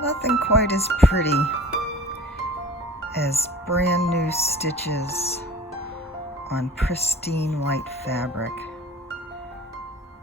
Nothing quite as pretty as brand new stitches on pristine white fabric,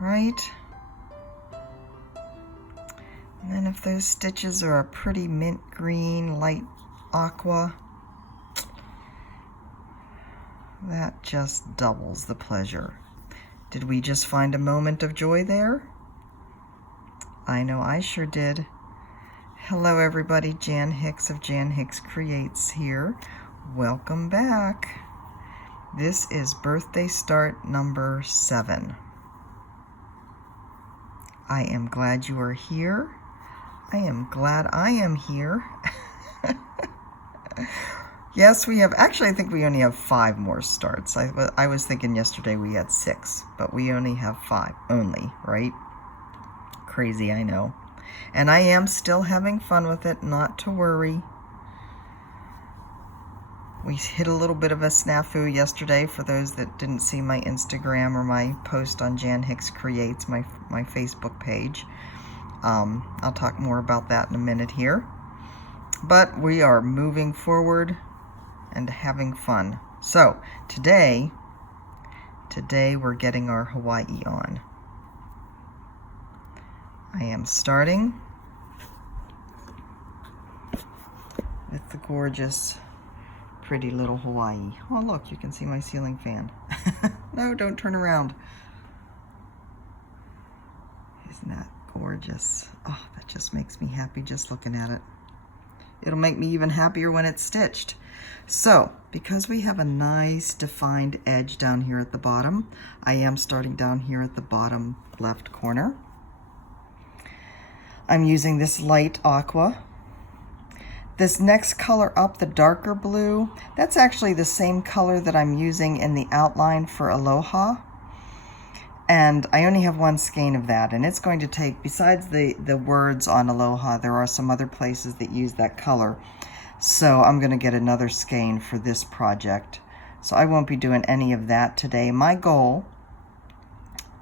right? And then if those stitches are a pretty mint green, light aqua, that just doubles the pleasure. Did we just find a moment of joy there? I know I sure did. Hello everybody, Jan Hicks of Jan Hicks Creates here. Welcome back. This is birthday start number 7. I am glad you are here. I am glad I am here. Yes, we have, actually I think we only have 5 more starts. I was thinking yesterday we had 6, but we only have 5 only, right? Crazy, I know. And I am still having fun with it, not to worry. We hit a little bit of a snafu yesterday for those that didn't see my Instagram or my post on Jan Hicks Creates, my Facebook page. I'll talk more about that in a minute here. But we are moving forward and having fun. So today we're getting our Hawai'i on. I am starting with the gorgeous, pretty little Hawai'i. Oh look, you can see my ceiling fan. No, don't turn around. Isn't that gorgeous? Oh, that just makes me happy just looking at it. It'll make me even happier when it's stitched. So, because we have a nice defined edge down here at the bottom, I am starting down here at the bottom left corner. I'm using this light aqua. This next color up, the darker blue, that's actually the same color that I'm using in the outline for Aloha. And I only have 1 skein of that, and it's going to take, besides the words on Aloha, there are some other places that use that color. So I'm going to get another skein for this project. So I won't be doing any of that today. My goal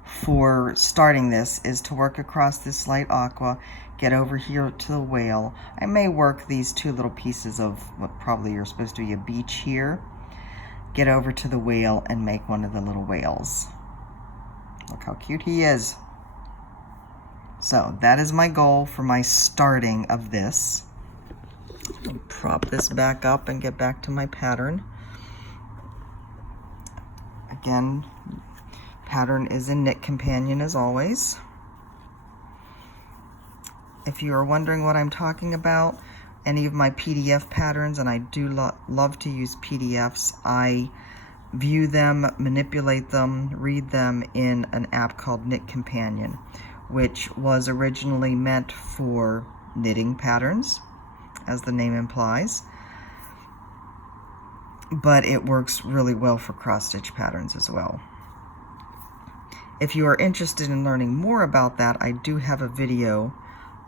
for starting this is to work across this light aqua, get over here to the whale. I may work these 2 little pieces of what probably are supposed to be a beach here, get over to the whale and make one of the little whales. Look how cute he is. So that is my goal for my starting of this. I'll prop this back up and get back to my pattern. Again, pattern is in Knit Companion as always. If you are wondering what I'm talking about, any of my PDF patterns, and I do love to use PDFs, I view them, manipulate them, read them in an app called Knit Companion, which was originally meant for knitting patterns, as the name implies, but it works really well for cross-stitch patterns as well. If you are interested in learning more about that, I do have a video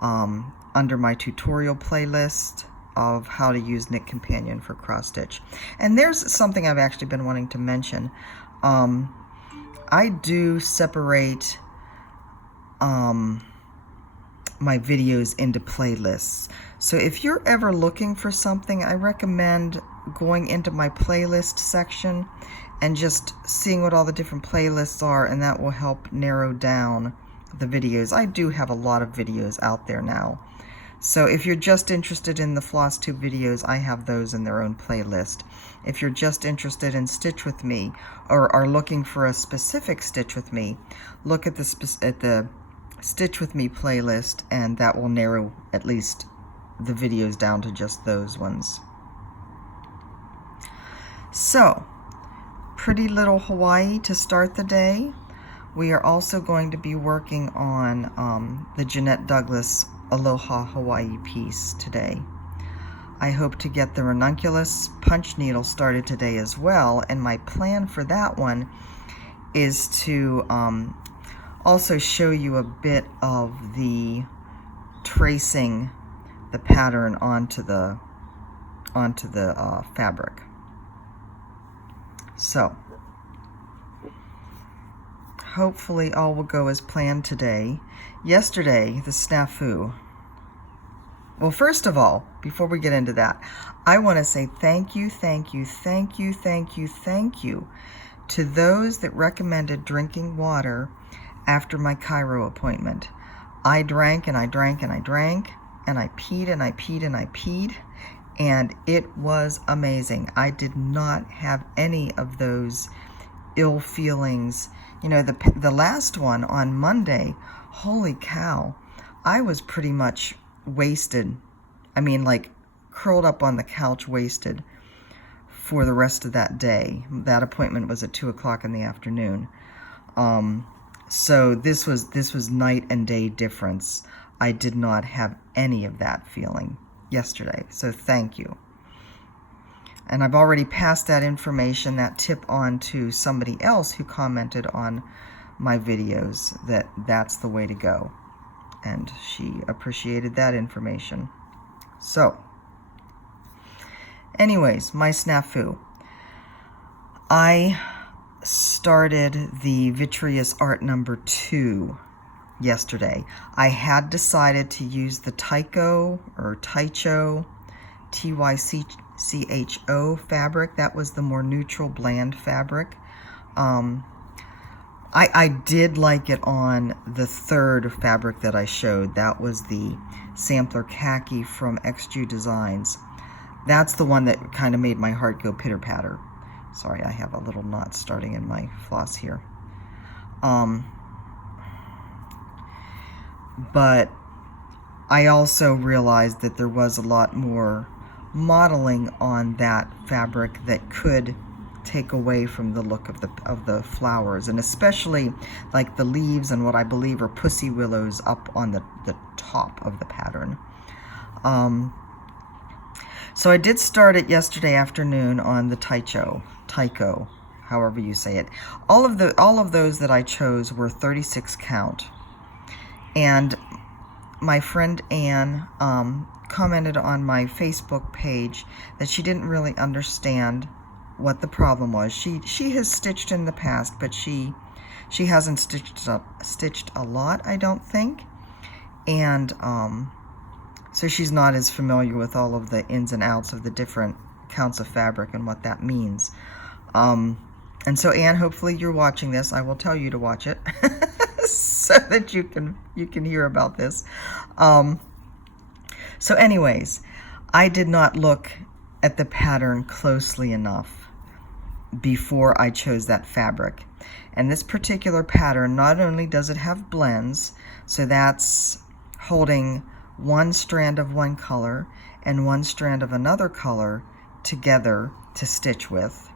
under my tutorial playlist of how to use Knit Companion for cross-stitch. And there's something I've actually been wanting to mention. I do separate my videos into playlists. So if you're ever looking for something, I recommend going into my playlist section and just seeing what all the different playlists are, and that will help narrow down the videos. I do have a lot of videos out there now. So if you're just interested in the floss tube videos, I have those in their own playlist. If you're just interested in Stitch With Me or are looking for a specific Stitch With Me, look at the Stitch With Me playlist, and that will narrow at least the videos down to just those ones. So, pretty little Hawai'i to start the day. We are also going to be working on the Jeanette Douglas Aloha Hawai'i piece today. I hope to get the ranunculus punch needle started today as well, and my plan for that one is to also show you a bit of the tracing the pattern onto the fabric. So hopefully all will go as planned today. Yesterday, the snafu. Well, first of all, before we get into that, I want to say thank you, thank you, thank you, thank you, thank you to those that recommended drinking water after my chiro appointment. I drank and I drank and I drank, and I peed and I peed and I peed, and it was amazing. I did not have any of those ill feelings. You know, the last one on Monday, holy cow, I was pretty much wasted. I mean, like curled up on the couch wasted for the rest of that day. That appointment was at 2 o'clock in the afternoon. So this was night and day difference. I did not have any of that feeling yesterday, so thank you. And I've already passed that information, that tip, on to somebody else who commented on my videos that that's the way to go. And she appreciated that information. So, anyways, my snafu. I started the Vitreous Art number 2 yesterday. I had decided to use the Tycho or Tycho, Tycho fabric. That was the more neutral, bland fabric. I did like it on the third fabric that I showed. That was the Sampler Khaki from XG Designs. That's the one that kind of made my heart go pitter-patter. Sorry, I have a little knot starting in my floss here. But I also realized that there was a lot more modeling on that fabric that could take away from the look of the flowers, and especially like the leaves and what I believe are pussy willows up on the top of the pattern. So I did start it yesterday afternoon on the Tycho, however you say it. All of those that I chose were 36 count. And my friend Anne commented on my Facebook page that she didn't really understand what the problem was. She has stitched in the past, but she hasn't stitched a lot, I don't think. And so she's not as familiar with all of the ins and outs of the different counts of fabric and what that means. And so Anne, hopefully you're watching this. I will tell you to watch it so that you can hear about this. So anyways, I did not look at the pattern closely enough before I chose that fabric. And this particular pattern, not only does it have blends, so that's holding one strand of one color and one strand of another color together to stitch with.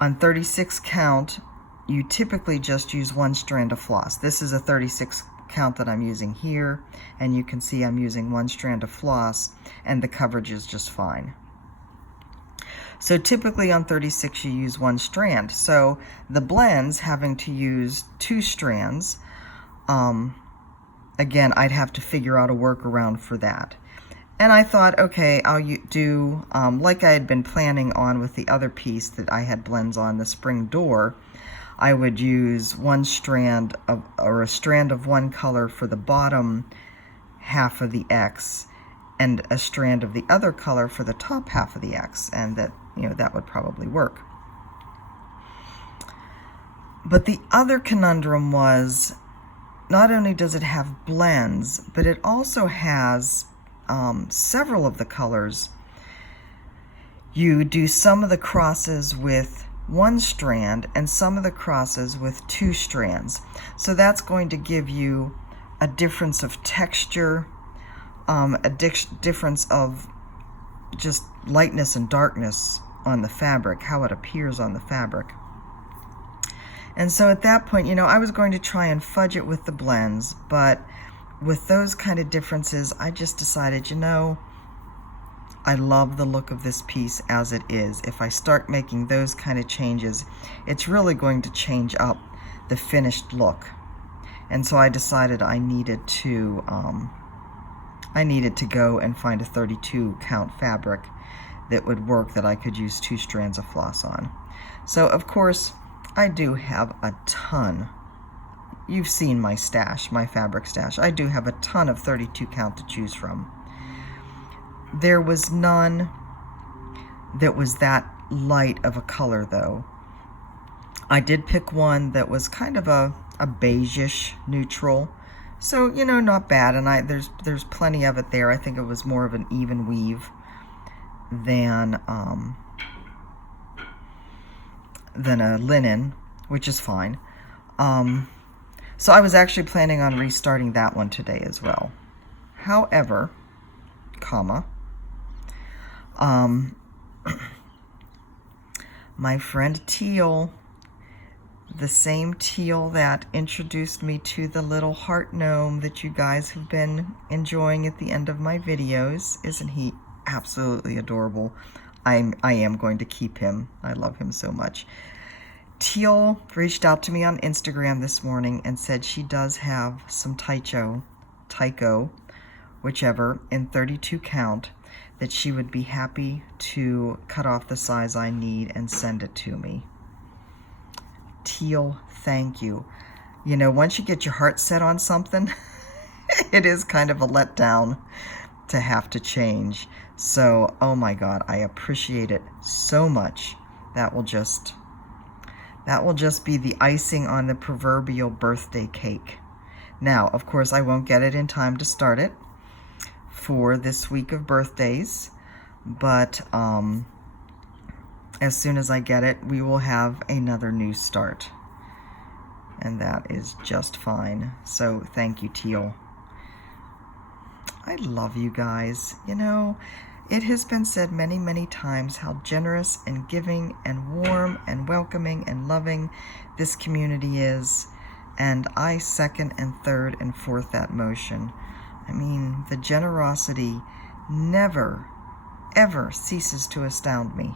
On 36 count, you typically just use one strand of floss. This is a 36 count that I'm using here, and you can see I'm using one strand of floss, and the coverage is just fine. So typically on 36 you use one strand. So the blends, having to use 2 strands, again, I'd have to figure out a workaround for that. And I thought, okay, I'll do like I had been planning on with the other piece that I had blends on, the spring door. I would use one strand of, or a strand of one color for the bottom half of the X, and a strand of the other color for the top half of the X, and that, you know, that would probably work. But the other conundrum was, not only does it have blends, but it also has several of the colors. You do some of the crosses with one strand and some of the crosses with 2 strands. So that's going to give you a difference of texture, a difference of just lightness and darkness on the fabric, how it appears on the fabric. And so at that point, you know, I was going to try and fudge it with the blends, but with those kind of differences, I just decided, you know, I love the look of this piece as it is. If I start making those kind of changes, it's really going to change up the finished look. And so I decided I needed to go and find a 32 count fabric that would work, that I could use 2 strands of floss on. So of course, I do have a ton. You've seen my stash, my fabric stash. I do have a ton of 32 count to choose from. There was none that was that light of a color, though. I did pick one that was kind of a beige-ish neutral, so not bad. And there's plenty of it there. I think it was more of an even weave than a linen, which is fine. So I was actually planning on restarting that one today as well. However, my friend Teal, the same Teal that introduced me to the little heart gnome that you guys have been enjoying at the end of my videos. Isn't he absolutely adorable? I am going to keep him. I love him so much. Teal reached out to me on Instagram this morning and said she does have some Tycho, whichever, in 32 count, that she would be happy to cut off the size I need and send it to me. Teal, thank you. Once you get your heart set on something, it is kind of a letdown to have to change. So, oh my God, I appreciate it so much. That will just be the icing on the proverbial birthday cake. Now, of course, I won't get it in time to start it for this week of birthdays, but as soon as I get it, we will have another new start, and that is just fine. So thank you, Teal. I love you guys. It has been said many, many times how generous and giving and warm and welcoming and loving this community is, and I second and third and fourth that motion. I mean, the generosity never, ever ceases to astound me.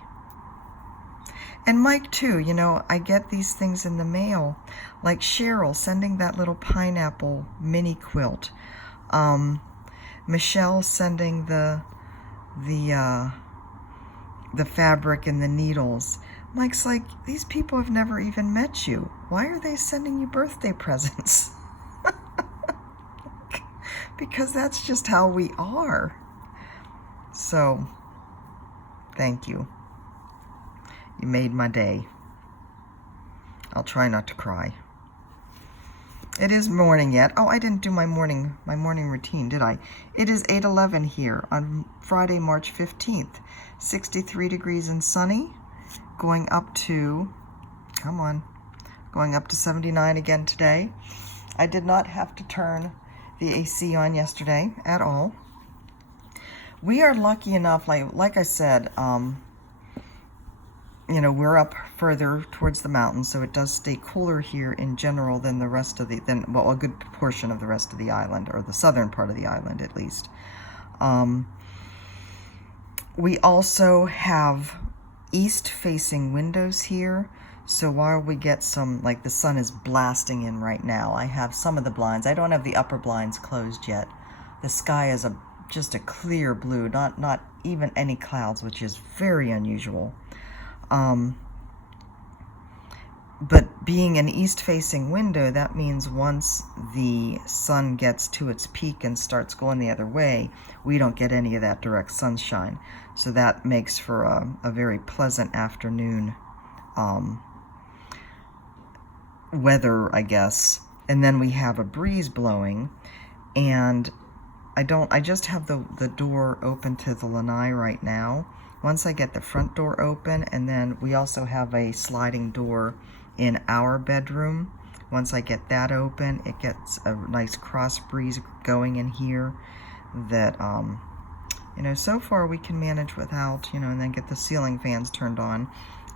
And Mike, too, I get these things in the mail, like Cheryl sending that little pineapple mini quilt. Michelle sending the fabric and the needles. Mike's like, these people have never even met you. Why are they sending you birthday presents? Because that's just how we are. So, thank you. You made my day. I'll try not to cry. It is morning yet. Oh, I didn't do my morning routine, did I? It is 8:11 here on Friday, March 15th. 63 degrees and sunny. Going up to 79 again today. I did not have to turn the AC on yesterday at all. We are lucky enough, like I said, we're up further towards the mountains, so it does stay cooler here in general than the rest of a good portion of the rest of the island, or the southern part of the island at least. We also have east-facing windows here, so while we get some, the sun is blasting in right now, I have some of the blinds. I don't have the upper blinds closed yet. The sky is just a clear blue, not even any clouds, which is very unusual. But being an east-facing window, that means once the sun gets to its peak and starts going the other way, we don't get any of that direct sunshine. So that makes for a very pleasant afternoon weather, I guess. And then we have a breeze blowing, and I just have the door open to the lanai right now. Once I get the front door open, and then we also have a sliding door in our bedroom. Once I get that open, it gets a nice cross breeze going in here that, so far we can manage without, and then get the ceiling fans turned on.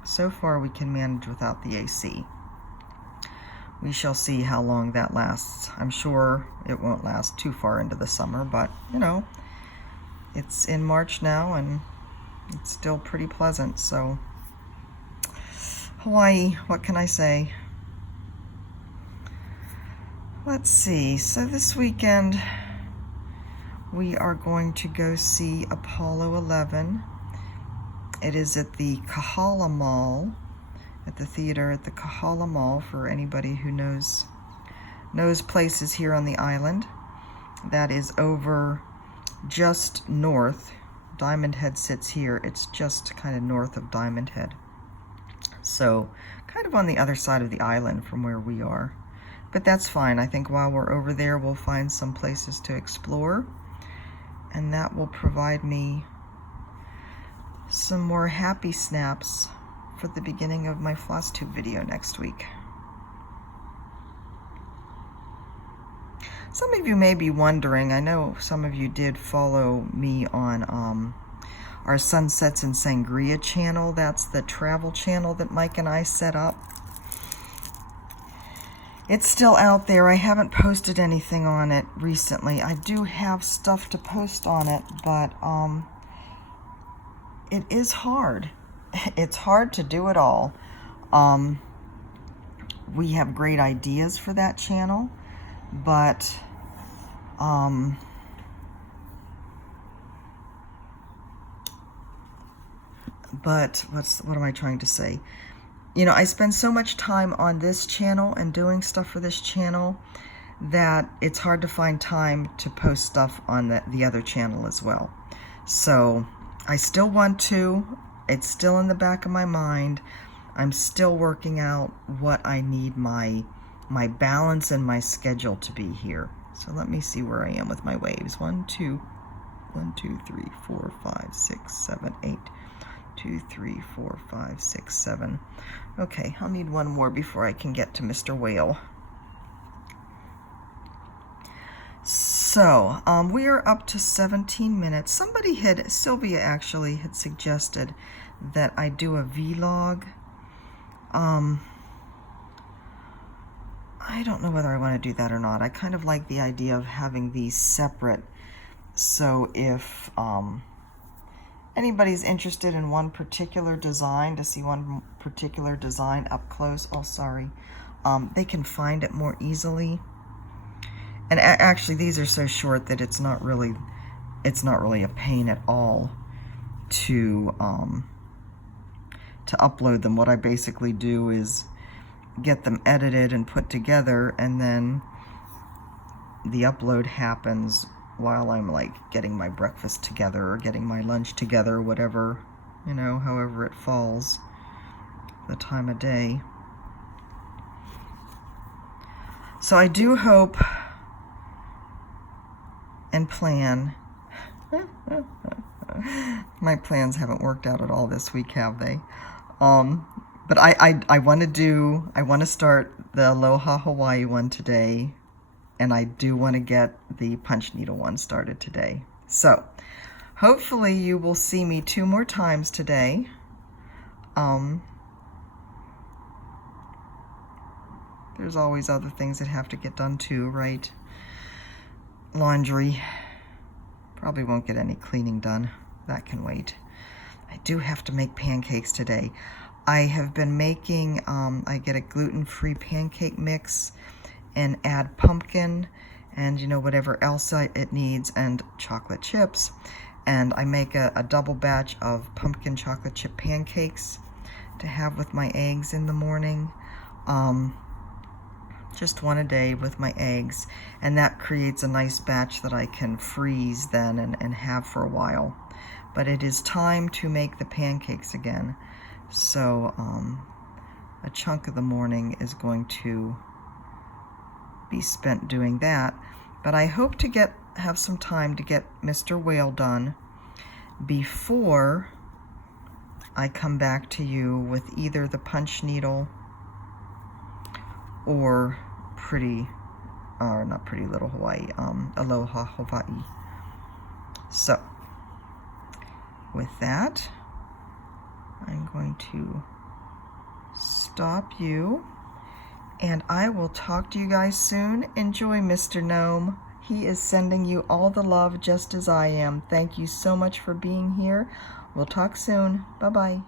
So far we can manage without the AC. We shall see how long that lasts. I'm sure it won't last too far into the summer, but, it's in March now, and it's still pretty pleasant, so Hawaii, what can I say? Let's see, so this weekend we are going to go see Apollo 11. It is at the Kahala Mall, at the theater at the Kahala Mall, for anybody who knows places here on the island. That is over just north, Diamond Head sits here. It's just kind of north of Diamond Head. So kind of on the other side of the island from where we are. But that's fine. I think while we're over there, we'll find some places to explore. And that will provide me some more happy snaps for the beginning of my floss tube video next week. Some of you may be wondering, I know some of you did follow me on our Sunsets in Sangria channel. That's the travel channel that Mike and I set up. It's still out there. I haven't posted anything on it recently. I do have stuff to post on it, but it is hard. It's hard to do it all. We have great ideas for that channel, but what am I trying to say? You know, I spend so much time on this channel and doing stuff for this channel that it's hard to find time to post stuff on the other channel as well. So I still want to. It's still in the back of my mind. I'm still working out what I need my balance and my schedule to be here. So let me see where I am with my waves. 1, 2, 3, 4, 5, 6, 7, 8. 2, 3, 4, 5, 6, 7. Okay, I'll need one more before I can get to Mr. Whale. So, we are up to 17 minutes. Sylvia actually had suggested that I do a vlog. I don't know whether I want to do that or not. I kind of like the idea of having these separate. So if anybody's interested in one particular design, to see one particular design up close, they can find it more easily. And actually, these are so short that it's not really a pain at all to upload them. What I basically do is get them edited and put together, and then the upload happens while I'm like getting my breakfast together or getting my lunch together, whatever, you know, however it falls, the time of day. So I do hope and plan. My plans haven't worked out at all this week, have they? But I want to start the Aloha Hawaii one today, and I do want to get the punch needle one started today. So hopefully you will see me 2 more times today. There's always other things that have to get done too, right? Laundry. Probably won't get any cleaning done. That can wait. I do have to make pancakes today. I have been making, I get a gluten-free pancake mix and add pumpkin and, you know, whatever else it needs, and chocolate chips. And I make a double batch of pumpkin chocolate chip pancakes to have with my eggs in the morning. Just one a day with my eggs, and that creates a nice batch that I can freeze then and have for a while. But it is time to make the pancakes again. So a chunk of the morning is going to be spent doing that. But I hope to have some time to get Mr. Whale done before I come back to you with either the punch needle or not Pretty Little Hawaii, Aloha Hawaii. So with that, I'm going to stop you, and I will talk to you guys soon. Enjoy Mr. Gnome. He is sending you all the love just as I am. Thank you so much for being here. We'll talk soon. Bye-bye.